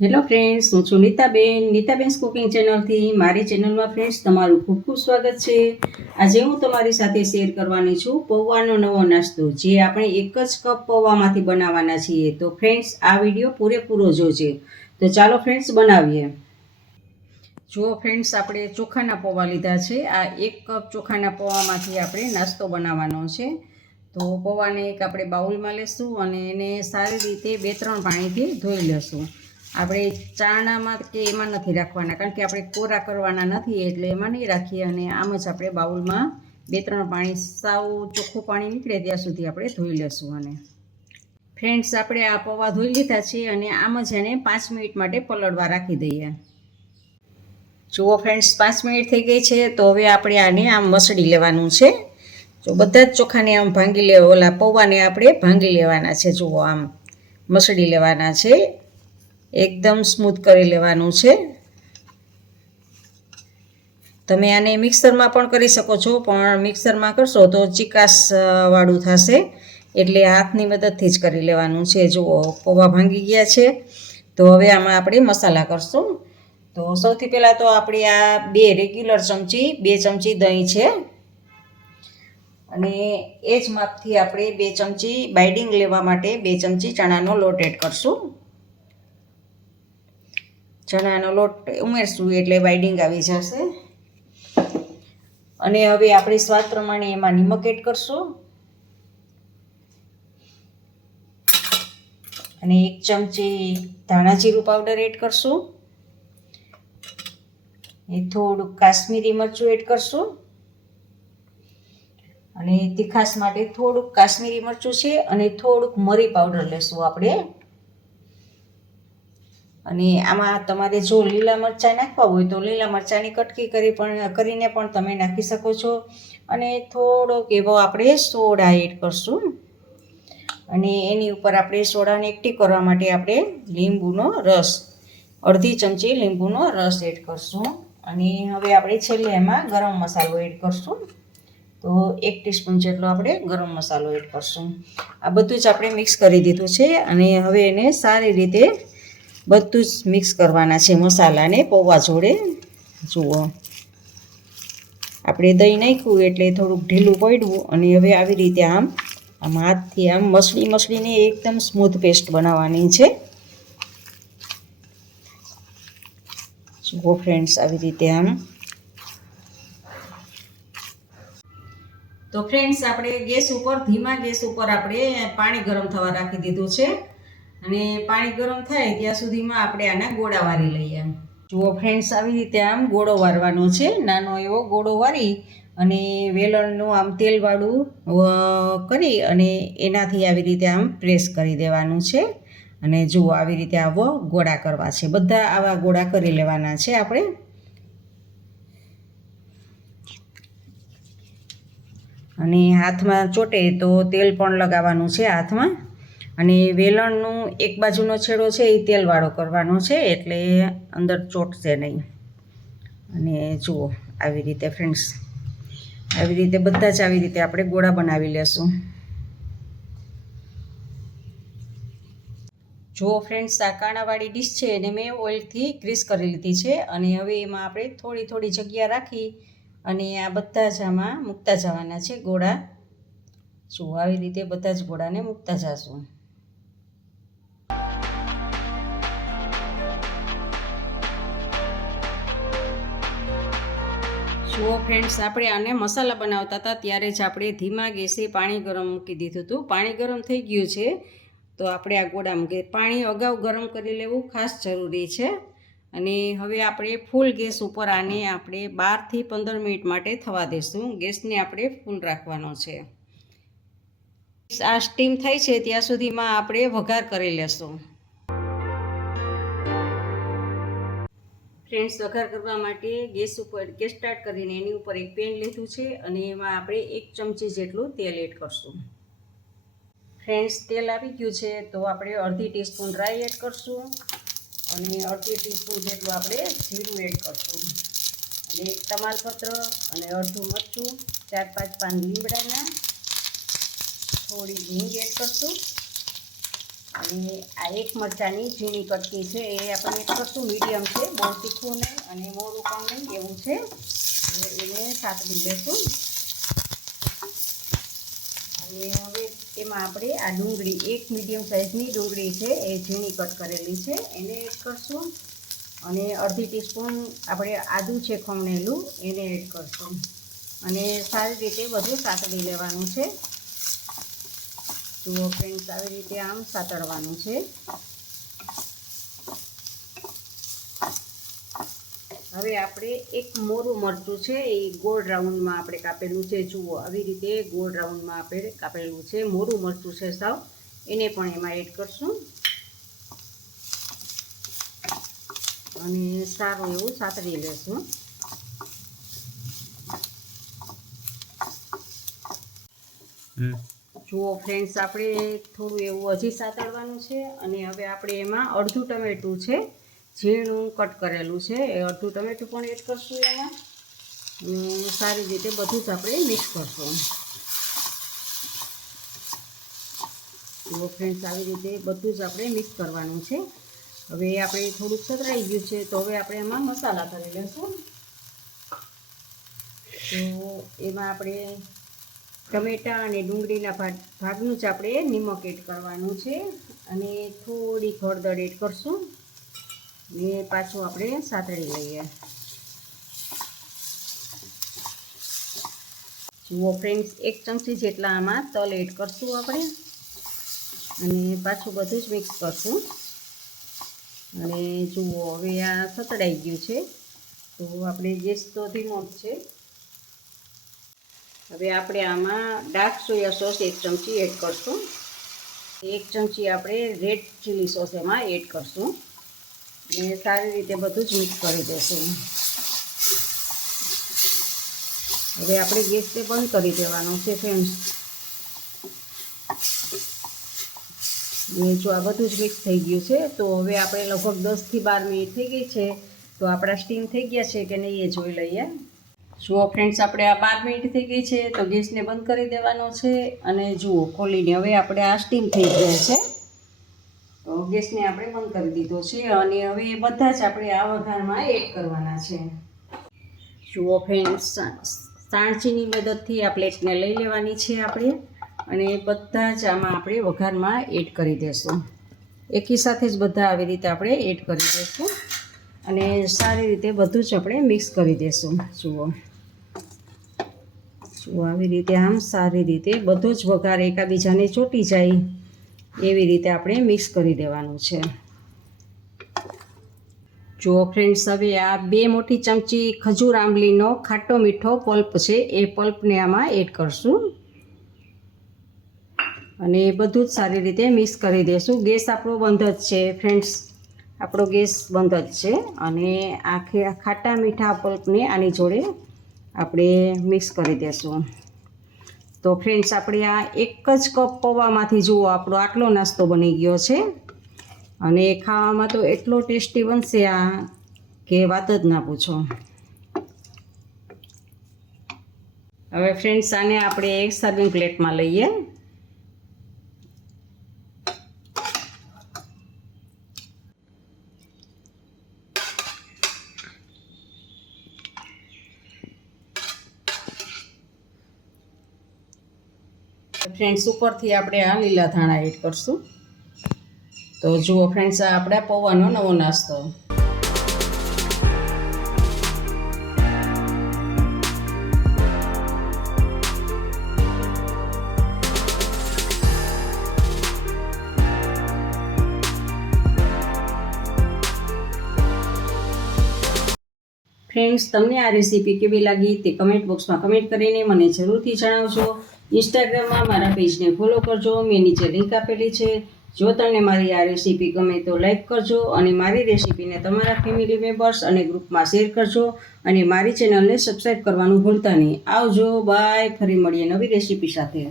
Hello friends, હું છું Nitaben cooking ચેનલથી. મારી ચેનલમાં ફ્રેન્ડ્સ તમારું ખૂબ ખૂબ સ્વાગત છે. આજે હું તમારી સાથે શેર કરવાની છું પૌવાનો નવો નાસ્તો, જે આપણે એક જ કપ પૌવામાંથી બનાવવાના છીએ. તો ફ્રેન્ડ્સ, આ વિડીયો પૂરેપૂરો જોજે. તો ચાલો ફ્રેન્ડ્સ, બનાવીએ. જુઓ ફ્રેન્ડ્સ, આપણે ચોખાના પૌવા લીધા છે. આ 1 કપ ચોખાના પૌવામાંથી આપણે નાસ્તો બનાવવાનો છે. તો પૌવાને એક આપણે બાઉલમાં લેશું અને એને સારી રીતે 2-3 પાણીથી ધોઈ લેશું. આપણે ચારણામાં કે એમાં નથી રાખવાના, કારણ કે આપણે કોરા કરવાના નથી, એટલે એમાં નહીં રાખીએ. અને આમ જ આપણે બાઉલમાં 2-3 પાણી, સાવ ચોખ્ખું પાણી નીકળે ત્યાં સુધી આપણે ધોઈ લેશું. અને ફ્રેન્ડ્સ, આપણે આ પૌવા ધોઈ લીધા છે અને આમ જ એને 5 મિનિટ માટે પલળવા રાખી દઈએ. જુઓ ફ્રેન્ડ્સ, 5 મિનિટ થઈ ગઈ છે. તો હવે આપણે આને આમ મસળી લેવાનું છે. જો બધા જ ચોખાને આમ ભાંગી ઓલા પૌવાને આપણે ભાંગી લેવાના છે. જુઓ, આમ મસળી લેવાના છે, એકદમ સ્મૂથ કરી લેવાનું છે. તમે આને મિક્સરમાં પણ કરી શકો છો, પણ મિક્સરમાં કરશો તો ચીકાશ વાળું થશે, એટલે હાથની મદદથી જ કરી લેવાનું છે. જુઓ, પૌવા ભાંગી ગયા છે. તો હવે આમાં આપણે મસાલા કરશું. તો સૌથી પહેલાં તો આપણે આ 2 રેગ્યુલર ચમચી, 2 ચમચી દહીં છે, અને એ જ માપથી આપણે 2 ચમચી બાઇડિંગ લેવા માટે 2 ચમચી ચણાનો લોટ એડ કરશું. ચણાનો લોટ ઉમેરશું એટલે બાઇડિંગ આવી જશે. અને હવે આપણે સ્વાદ પ્રમાણે એમાં નિમક એડ કરશું, અને 1 ચમચી ધાણા જીરું પાવડર એડ કરશું. એ થોડુંક કાશ્મીરી મરચું એડ કરશું, અને તીખાશ માટે થોડુંક કાશ્મીરી મરચું છે, અને થોડુંક મરી પાવડર લેશું આપણે. અને આમાં તમારે જો લીલા મરચાં નાખવા હોય તો લીલા મરચાંની કટકી કરીને પણ તમે નાખી શકો છો. અને થોડોક એવો આપણે સોડા એડ કરશું, અને એની ઉપર આપણે સોડાને એક્ટિવ કરવા માટે આપણે લીંબુનો રસ, અડધી ચમચી લીંબુનો રસ એડ કરશું. અને હવે આપણે છેલ્લે એમાં ગરમ મસાલો એડ કરશું. તો 1 ટીસ્પૂન જેટલો આપણે ગરમ મસાલો એડ કરશું. આ બધું જ આપણે મિક્સ કરી દીધું છે, અને હવે એને સારી રીતે બધું જ મિક્સ કરવાના છે મસાલાને પૌવા જોડે. જુઓ, આપણે દહીં નાખ્યું એટલે થોડુંક ઢીલું પડ્યું, અને હવે આવી રીતે આમ હાથથી આમ મસળીને એકદમ સ્મૂથ પેસ્ટ બનાવવાની છે. જુઓ ફ્રેન્ડ્સ, આવી રીતે આમ. તો ફ્રેન્ડ્સ, આપણે ગેસ ઉપર, ધીમા ગેસ ઉપર આપણે પાણી ગરમ થવા રાખી દીધું છે, અને પાણી ગરમ થાય ત્યાં સુધીમાં આપણે આના ગોળા વારી લઈએ. જુઓ ફ્રેન્ડ્સ, આવી રીતે આમ ગોળો વારવાનો છે, નાનો એવો ગોળો વારી, અને વેલણનું આમ તેલવાળું કરી અને એનાથી આવી રીતે આમ પ્રેસ કરી દેવાનું છે. અને જુઓ, આવી રીતે આવો ગોળા કરવા છે. બધા આવા ગોળા કરી લેવાના છે આપણે. અને હાથમાં ચોટે તો તેલ પણ લગાવવાનું છે હાથમાં. અને વેલણનું એક બાજુનો છેડો છે એ તેલવાળો કરવાનો છે, એટલે અંદર ચોટશે નહીં. અને જુઓ, આવી રીતે ફ્રેન્ડ્સ, આવી રીતે બધા જ આવી રીતે આપણે ગોળા બનાવી લેશું. જુઓ ફ્રેન્ડ્સ, આ કાણાવાળી ડીશ છે એને મેં ઓઇલથી ગ્રીસ કરી લીધી છે, અને હવે એમાં આપણે થોડી થોડી જગ્યા રાખી અને આ બધા જ આમાં મૂકતા જવાના છે ગોળા. જુઓ, આવી રીતે બધા જ ગોળાને મૂકતા જશું. જુઓ ફ્રેન્ડ્સ, આપણે આને મસાલા બનાવતા હતા ત્યારે જ આપણે ધીમા ગેસે પાણી ગરમ મૂકી દીધું હતું. પાણી ગરમ થઈ ગયું છે, તો આપણે આ ગોળા મૂકીએ. પાણી અગાઉ ગરમ કરી લેવું ખાસ જરૂરી છે. અને હવે આપણે ફૂલ ગેસ ઉપર આને આપણે 12 થી 15 મિનિટ માટે થવા દઈશું. ગેસને આપણે ફૂલ રાખવાનો છે. આ સ્ટીમ થઈ છે ત્યાં સુધીમાં આપણે વઘાર કરી લેશું. ફ્રેન્ડ્સ, વઘાર કરવા માટે ગેસ સ્ટાર્ટ કરીને એની ઉપર એક પેન લીધું છે, અને એમાં આપણે 1 ચમચી જેટલું તેલ એડ કરશું. ફ્રેન્ડ્સ, તેલ આવી ગયું છે, તો આપણે અડધી ટીસ્પૂન રાઈ એડ કરશું, અને અડધી ટીસ્પૂન જેટલું આપણે જીરું એડ કરશું, અને 1 તમાલપત્ર, અને અડધું મરચું, 4-5 પાન લીમડાના, થોડી હિંગ એડ કરશું, અને આ એક મરચાંની ઝીણી કટકી છે એ આપણે કરશું, મીડિયમ છે, બહુ તીખું નહીં અને મોરું પણ નહીં એવું છે. એને સાતળી લેશું. અને હવે એમાં આપણે આ ડુંગળી, એક મીડિયમ સાઇઝની ડુંગળી છે એ ઝીણી કટ કરેલી છે એને એડ કરશું. અને અડધી ટીસ્પૂન આપણે આદું છે ખમણેલું એને એડ કરશું. અને સારી રીતે બધું સાતળી લેવાનું છે. તો ફ્રેન્ડ્સ આવી રીતે આમ સાતળવાનું છે. હવે આપણે એક મોરું મરચું છે એ ગોળ રાઉન્ડમાં આપણે કાપેલું છે. જુઓ આવી રીતે ગોળ રાઉન્ડમાં આપણે કાપેલું છે, મોરું મરચું છે સાવ, એને પણ એમાં એડ કરશું. અને સારું એવું સાતળી લેશું. જુઓ ફ્રેન્ડ્સ, આપણે થોડું એવું હજી સાતળવાનું છે. અને હવે આપણે એમાં અડધું ટમેટું છે ઝીણું કટ કરેલું છે એ અડધું ટમેટું પણ એડ કરશું એમાં. અને સારી રીતે બધું જ આપણે મિક્સ કરશું. જુઓ ફ્રેન્ડ્સ, આવી રીતે બધું જ આપણે મિક્સ કરવાનું છે. હવે આપણે થોડુંક સતરાઈ ગયું છે તો હવે આપણે એમાં મસાલા કરી લઈશું. તો એમાં આપણે ટમેટાં અને ડુંગળીના ભાગનું જ આપણે નિમક એડ કરવાનું છે. અને થોડીક હળદર એડ કરશું. ને પાછું આપણે સાતળી લઈએ. જુઓ ફ્રેન્ડ્સ, 1 ચમચી જેટલા આમાં તલ એડ કરશું આપણે. અને પાછું બધું જ મિક્સ કરશું. અને જુઓ હવે આ સતળાઈ ગયું છે તો આપણે ગેસ તો ધીમો જ છે. હવે આપણે આમાં ડાર્ક સોયા સોસ 1 ચમચી એડ કરશું. 1 ચમચી આપણે રેડ ચીલી સોસ એમાં એડ કરશું. અને સારી રીતે બધું જ મિક્સ કરી દઈશું. હવે આપણે ગેસને બંધ કરી દેવાનો છે ફ્રેન્ડ્સ. અને જો આ બધું જ મિક્સ થઈ ગયું છે તો હવે આપણે લગભગ 10 થી 12 મિનિટ થઈ ગઈ છે. તો આપણા સ્ટીમ થઈ ગયા છે કે નહીં એ જોઈ લઈએ. જુઓ ફ્રેન્ડ્સ, આપણે આ 12 મિનિટ થઈ ગઈ છે તો ગેસને બંધ કરી દેવાનો છે. અને જુઓ ખોલીને હવે આપણે આ સ્ટીમ થઈ ગયા છે તો ગેસને આપણે બંધ કરી દીધો છે. અને હવે એ બધા જ આપણે આ વઘારમાં એડ કરવાના છે. જુઓ ફ્રેન્ડ્સ, સાણચીની મદદથી આ પ્લેટને લઈ લેવાની છે આપણે. અને બધા જ આમાં આપણે વઘારમાં એડ કરી દઈશું. એકી સાથે જ બધા આવી રીતે આપણે એડ કરી દઈશું. અને સારી રીતે બધું જ આપણે મિક્સ કરી દઈશું. જુઓ આવી રીતે આમ સારી રીતે બધો જ વઘાર એકાબીજાને ચોંટી જાય એવી રીતે આપણે મિક્સ કરી દેવાનું છે. જુઓ ફ્રેન્ડ્સ, હવે આ 2 મોટી ચમચી ખજૂર આંબલીનો ખાટો મીઠો પલ્પ છે એ પલ્પને આમાં એડ કરશું. અને બધું જ સારી રીતે મિક્સ કરી દઈશું. ગેસ આપણો બંધ જ છે ફ્રેન્ડ્સ, આપણો ગેસ બંધ જ છે. અને આ ખાટા મીઠા પલ્પને આની જોડે આપણે મિક્સ કરી દઈશું. તો ફ્રેન્ડ્સ, આપણે આ 1 જ કપ પૌવામાંથી જુઓ આપણો આટલો નાસ્તો બની ગયો છે. અને ખાવામાં તો એટલો ટેસ્ટી બનશે આ કે વાત જ ના પૂછો. હવે ફ્રેન્ડ્સ, આને આપણે એક સર્વિંગ પ્લેટમાં લઈએ. ફ્રેન્ડ્સ, ઉપરથી આપણે આ લીલા ધાણા એડ કરશું. તો જુઓ ફ્રેન્ડ્સ, આ આપણા પૌવાનો નવો નાસ્તો. ફ્રેન્ડ્સ, તમને આ રેસીપી કેવી લાગી તે કમેન્ટ બોક્સમાં કમેન્ટ કરીને મને જરૂરથી જણાવજો. ઇન્સ્ટાગ્રામમાં મારા પેજને ફોલો કરજો, મેં નીચે લિંક આપેલી છે. જો તમને મારી આ રેસીપી ગમે તો લાઈક કરજો. અને મારી રેસીપીને તમારા ફેમિલી મેમ્બર્સ અને ગ્રુપમાં શેર કરજો. અને મારી ચેનલને સબસ્ક્રાઈબ કરવાનું ભૂલતા નહીં. આવજો, બાય. ફરી મળીએ નવી રેસીપી સાથે.